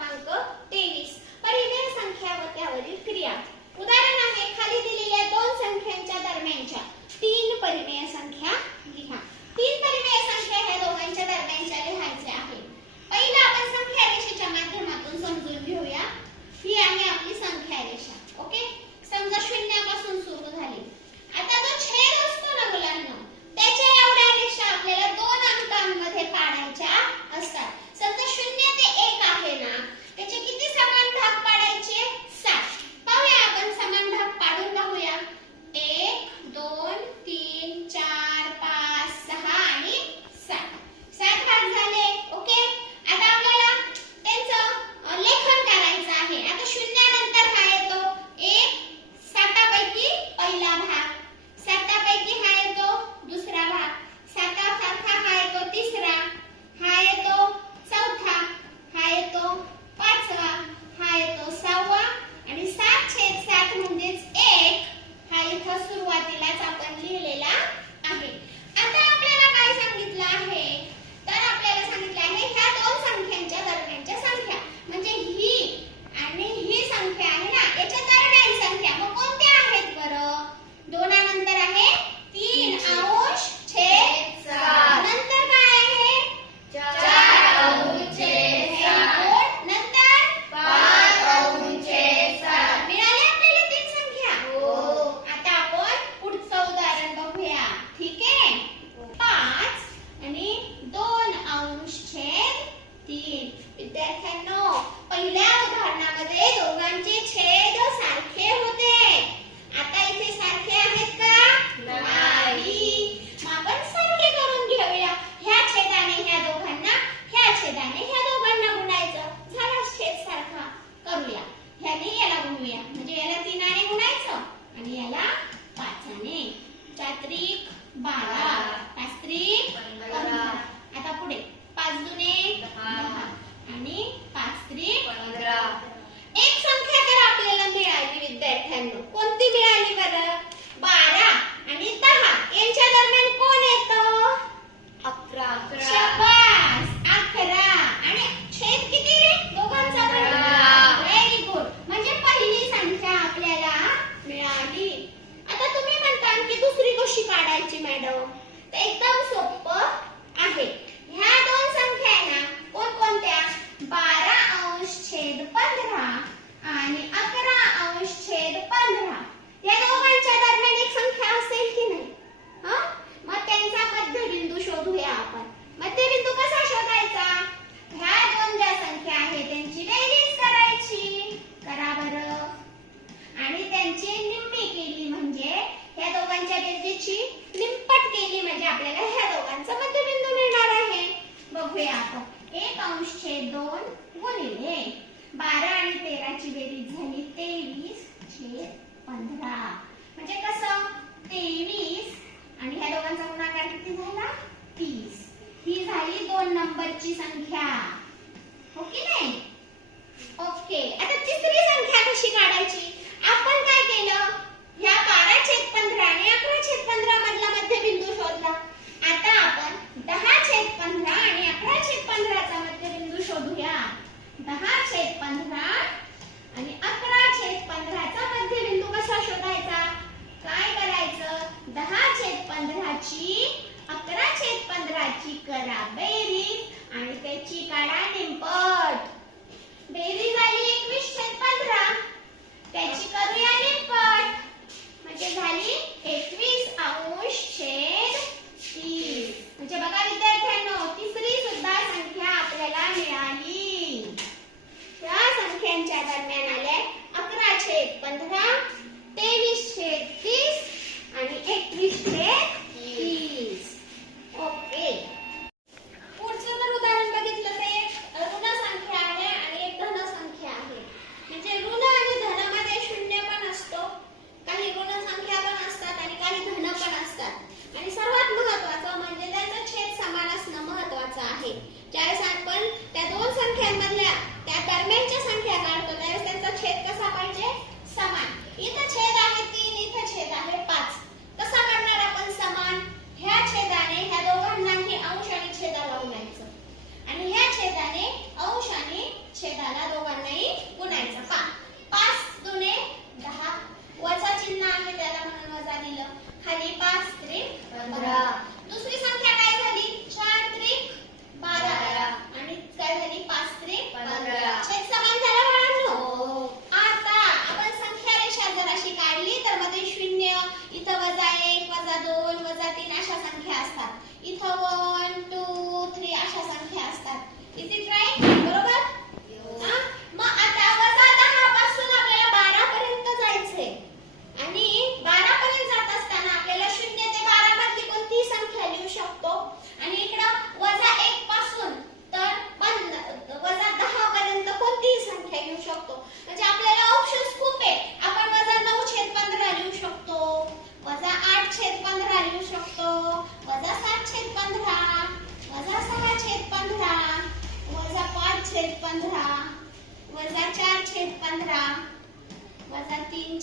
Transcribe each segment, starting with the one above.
क्रमांक तेवीस. परिमेय संख्या व त्यावरील क्रिया. उदाहरण आहे खाली दिलेल्या दोन संख्यांच्या दरम्यानच्या तीन परिमेय संख्या लिहा. तीन परिमेय संख्या ह्या दोघांच्या दरम्यानच्या लिहायच्या आहे पहिला आपण संख्या रेषेच्या माध्यमातून ഇതാണ് Thank you. Ya esa 一头哦。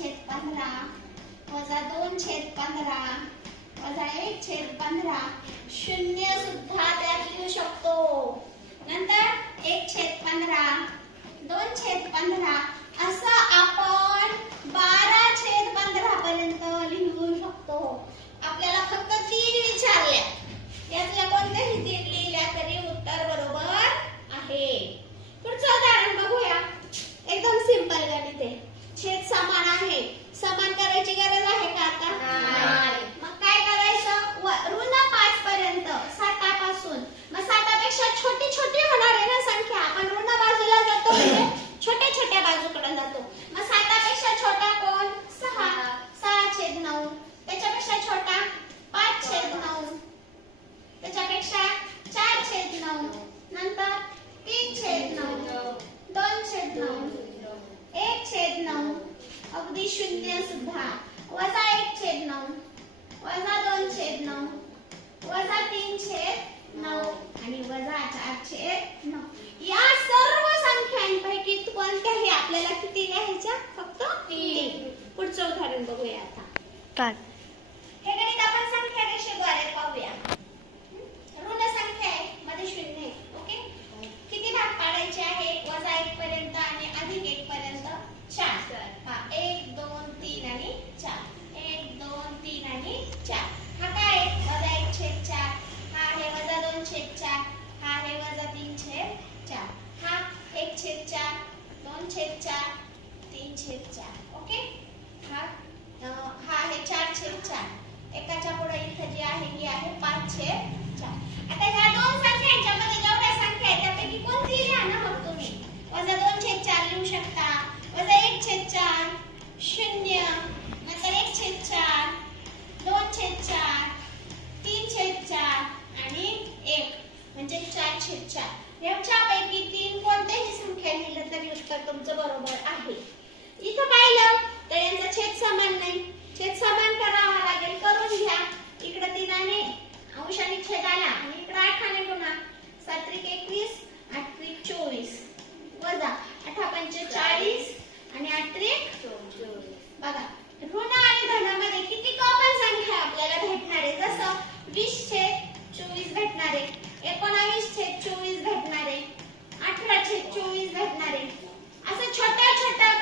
छेद पंधरा वजा दोन छेद पंधरा वजा एक छेद पंधरा. शून्य सुद्धा त्यात लिहू शकतो. नंतर एक छेद पंधरा दोन छेद पंधरा असं आपण बारा छेद पंधरा पर्यंत लिहू शकतो आपल्याला फक्त तीन विचारल्या यातल्या कोणत्याही तीन लिहिल्या तरी उत्तर बरोबर आहे पुढचं उदाहरण बघूया एकदम सिंपल गणित आहे छेद समान आहे समान करायची गरज आहे का आता नाही. मग काय करायचं व- ऋण पाच पर्यंत सातापासून मग सातापेक्षा छोटी छोटी होणार आहे ना संख्या आपण ऋण बाजूला जातो म्हणजे छोट्या छोट्या बाजूकडे जातो मग सातापेक्षा छोटा कोण सहा सहा छेद नऊ त्याच्यापेक्षा छोटा पाच छेद नऊ त्याच्यापेक्षा चार छेद नऊ नंतर तीन छेद नऊ दोन छेद नऊ एक छेद नऊ अगदी शून्य सुद्धा वजा एक छेद नऊ वजा दोन छेद नऊ वजा तीन छेद नऊ आणि वजा नऊ या सर्व संख्यांपैकी कोणत्याही आपल्याला किती लिहायच्या? फक्त तीन. पुढचं उदाहरण बघूया आता हे गणित आपण संख्या रेषेद्वारे पाहूया ऋण संख्या आहे मध्ये शून्य आहे ओके किती भाग पाडायचे आहे वजा एक पर्यंत आणि अधिक एक पर्यंत चार हा एक दोन तीन आणि चार एक दोन तीन आणि चार हा काय आहे? वजा एक छेद चार हा आहे वजा दोन छेद चार हा आहे वजा तीन छेद चार हा एक छेद चार दोन छेद चार तीन छेद चार ओके? हा हा आहे चार छेद चार. एकाच्या पुढे इथं जी आहे ही आहे पाच छेद चार. आता ह्या दोन संख्यांच्या मध्ये जेवढ्या संख्या आहेत त्यापैकी कोणती लिहा ना मग तुम्ही. वजा दोन छेद चार लिहू शकता. वजा एक छेद चार शून्य नंतर एक छेद चार दोन छेद चार तीन छेद चार आणि एक म्हणजे चार छेद चार याच्यापैकी तीन कोणत्याही संख्या लिहिलं तरी उत्तर तुमचं बरोबर आहे. इथं पाहिलं तर यांचा छेद समान नाही. छेद समान करावा लागेल करून घ्या. इकडे तिनाने अंशाने छेद आला आणि इकडे आठाने गुणा. सात्रिक एकवीस आठत्रिक चोवीस. वजा अठरा पंचे चाळीस आणि आठत्रिक बघा ऋण आणि धनामध्ये किती कॉमन संख्या आपल्याला भेटणार आहे? जसं वीस छेद चोवीस भेटणार आहे. एकोणावीस छेद चोवीस भेटणार आहे. अठरा छेद चोवीस भेटणार आहे. असं छोट्या छोट्या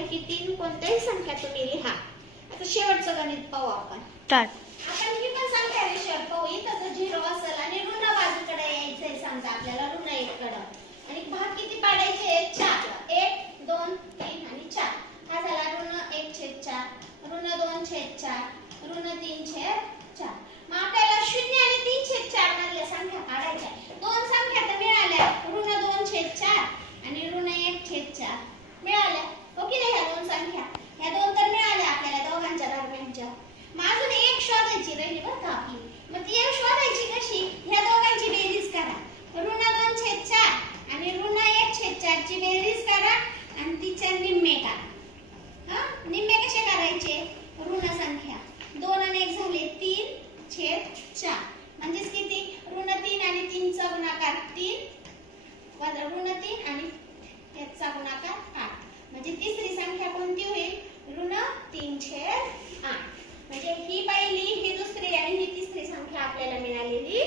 शकतं यापैकी तीन कोणत्याही संख्या तुम्ही लिहा. आता शेवटचं गणित पाहू आपण. आपण ही पण संख्या रेषेवर पाहू. इथं झिरो असेल आणि ऋण बाजूकडे यायचंय समजा आपल्याला ऋण एक कडं आणि भाग किती पाडायचे? चार. एक दोन तीन आणि चार. हा झाला ऋण एक छेद चार. ऋण दोन छेद चार. ह्याची तिसरी संख्या कोणती होईल. ऋण तीनशे आठ. म्हणजे ही पहिली ही दुसरी आणि ही तिसरी संख्या आपल्याला मिळालेली